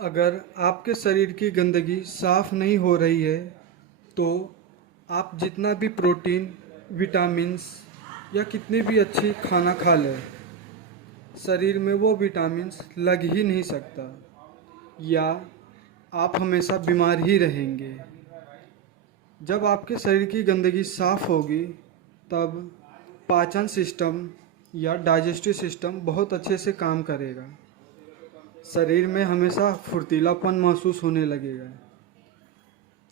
अगर आपके शरीर की गंदगी साफ नहीं हो रही है तो आप जितना भी प्रोटीन, विटामिन्स या कितनी भी अच्छी खाना खा लें, शरीर में वो विटामिन्स लग ही नहीं सकता, या आप हमेशा बीमार ही रहेंगे। जब आपके शरीर की गंदगी साफ होगी तब पाचन सिस्टम या डाइजेस्टिव सिस्टम बहुत अच्छे से काम करेगा। शरीर में हमेशा फुर्तीलापन महसूस होने लगेगा,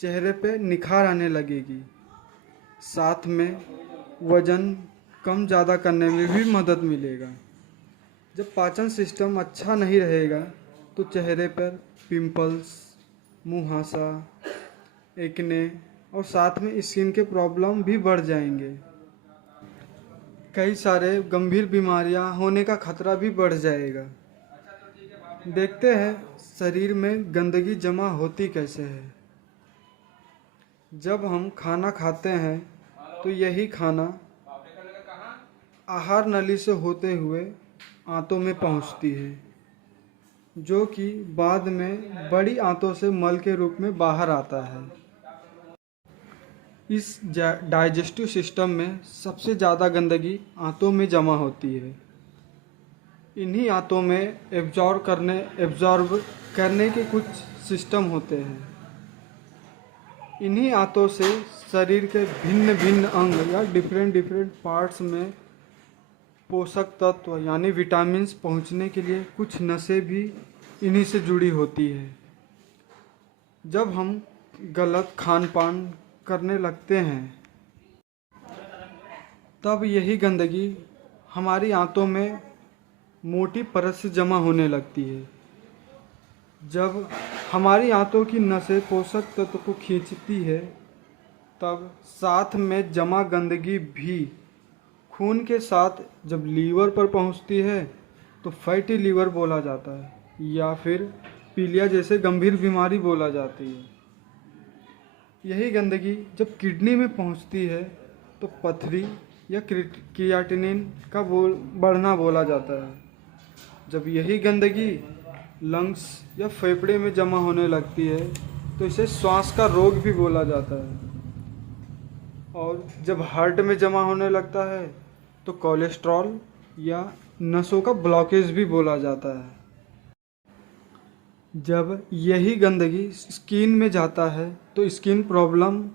चेहरे पे निखार आने लगेगी, साथ में वज़न कम ज़्यादा करने में भी मदद मिलेगा। जब पाचन सिस्टम अच्छा नहीं रहेगा तो चेहरे पर पिंपल्स, मुहासा, एक्ने और साथ में स्किन के प्रॉब्लम भी बढ़ जाएंगे। कई सारे गंभीर बीमारियां होने का खतरा भी बढ़ जाएगा। देखते हैं शरीर में गंदगी जमा होती कैसे है। जब हम खाना खाते हैं तो यही खाना आहार नली से होते हुए आंतों में पहुंचती है, जो कि बाद में बड़ी आंतों से मल के रूप में बाहर आता है। इस डाइजेस्टिव सिस्टम में सबसे ज़्यादा गंदगी आंतों में जमा होती है। इन्हीं आंतों में एब्जॉर्ब करने के कुछ सिस्टम होते हैं। इन्हीं आंतों से शरीर के भिन्न भिन्न अंग या डिफरेंट पार्ट्स में पोषक तत्व यानी विटामिन्स पहुंचने के लिए कुछ नसें भी इन्हीं से जुड़ी होती है। जब हम गलत खान पान करने लगते हैं तब यही गंदगी हमारी आंतों में मोटी परत से जमा होने लगती है। जब हमारी आंतों की नसें पोषक तत्व को खींचती है तब साथ में जमा गंदगी भी खून के साथ जब लीवर पर पहुंचती है तो फैटी लीवर बोला जाता है या फिर पीलिया जैसे गंभीर बीमारी बोला जाती है। यही गंदगी जब किडनी में पहुंचती है तो पथरी या क्रियाटिनिन का बढ़ना बोला जाता है। जब यही गंदगी लंग्स या फेफड़े में जमा होने लगती है तो इसे श्वास का रोग भी बोला जाता है। और जब हार्ट में जमा होने लगता है तो कोलेस्ट्रॉल या नसों का ब्लॉकेज भी बोला जाता है। जब यही गंदगी स्किन में जाता है तो स्किन प्रॉब्लम,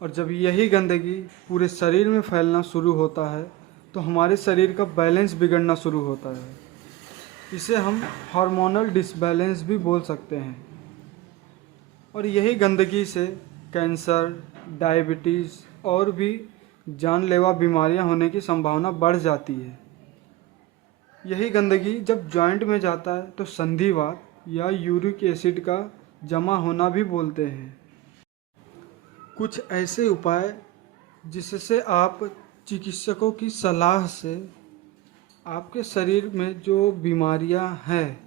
और जब यही गंदगी पूरे शरीर में फैलना शुरू होता है तो हमारे शरीर का बैलेंस बिगड़ना शुरू होता है। इसे हम हार्मोनल डिसबैलेंस भी बोल सकते हैं। और यही गंदगी से कैंसर, डायबिटीज़ और भी जानलेवा बीमारियां होने की संभावना बढ़ जाती है। यही गंदगी जब जॉइंट में जाता है तो संधिवात या यूरिक एसिड का जमा होना भी बोलते हैं। कुछ ऐसे उपाय जिससे आप चिकित्सकों की सलाह से आपके शरीर में जो बीमारियां हैं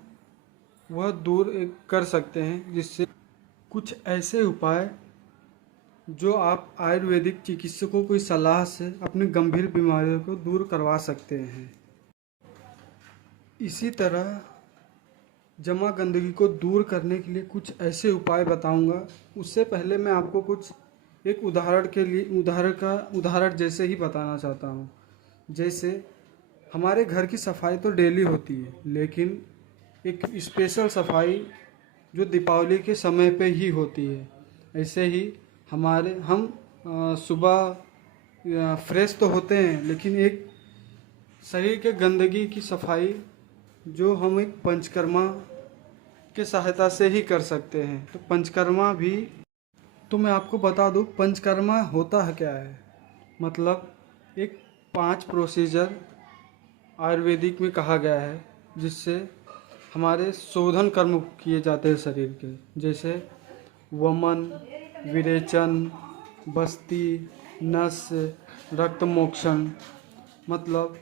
वह दूर कर सकते हैं। जिससे कुछ ऐसे उपाय जो आप आयुर्वेदिक चिकित्सकों की सलाह से अपनी गंभीर बीमारियों को दूर करवा सकते हैं। इसी तरह जमा गंदगी को दूर करने के लिए कुछ ऐसे उपाय बताऊंगा। उससे पहले मैं आपको कुछ एक उदाहरण जैसे ही बताना चाहता हूँ। जैसे हमारे घर की सफाई तो डेली होती है, लेकिन एक स्पेशल सफाई जो दीपावली के समय पे ही होती है। ऐसे ही हम सुबह फ्रेश तो होते हैं, लेकिन एक शरीर के गंदगी की सफाई जो हम एक पंचकर्मा के सहायता से ही कर सकते हैं। तो पंचकर्मा भी, तो मैं आपको बता दूं पंचकर्मा होता है क्या है। मतलब एक 5 प्रोसीजर आयुर्वेदिक में कहा गया है जिससे हमारे शोधन कर्म किए जाते हैं शरीर के। जैसे वमन, विरेचन, बस्ती, नस, रक्त मोक्षण। मतलब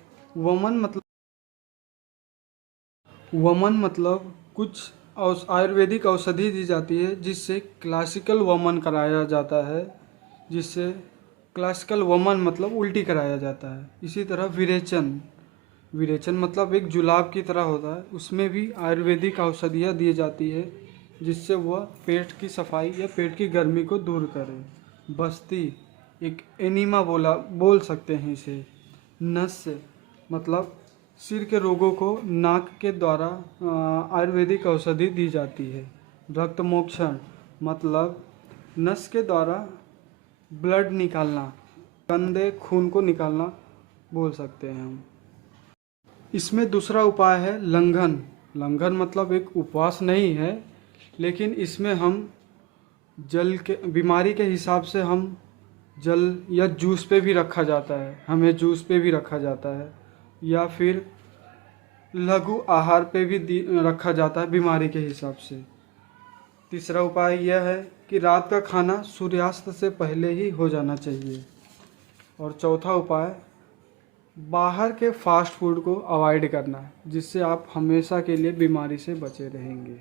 वमन मतलब कुछ आयुर्वेदिक औषधि दी जाती है जिससे क्लासिकल वमन कराया जाता है। जिससे क्लासिकल वमन मतलब उल्टी कराया जाता है। इसी तरह विरेचन विरेचन मतलब एक जुलाब की तरह होता है, उसमें भी आयुर्वेदिक औषधियाँ दी जाती है जिससे वह पेट की सफाई या पेट की गर्मी को दूर करे। बस्ती एक एनीमा बोल सकते हैं इसे। नस्य मतलब सिर के रोगों को नाक के द्वारा आयुर्वेदिक औषधि दी जाती है। रक्त मोक्षण मतलब नस के द्वारा ब्लड निकालना, गंदे खून को निकालना बोल सकते हैं हम। इसमें दूसरा उपाय है लंघन। लंघन मतलब एक उपवास नहीं है, लेकिन इसमें हम जल के बीमारी के हिसाब से हम जल या जूस पे भी रखा जाता है, हमें जूस पे भी रखा जाता है, या फिर लघु आहार पे भी रखा जाता है बीमारी के हिसाब से। तीसरा उपाय यह है कि रात का खाना सूर्यास्त से पहले ही हो जाना चाहिए। और चौथा उपाय बाहर के फास्ट फूड को अवॉइड करना है, जिससे आप हमेशा के लिए बीमारी से बचे रहेंगे।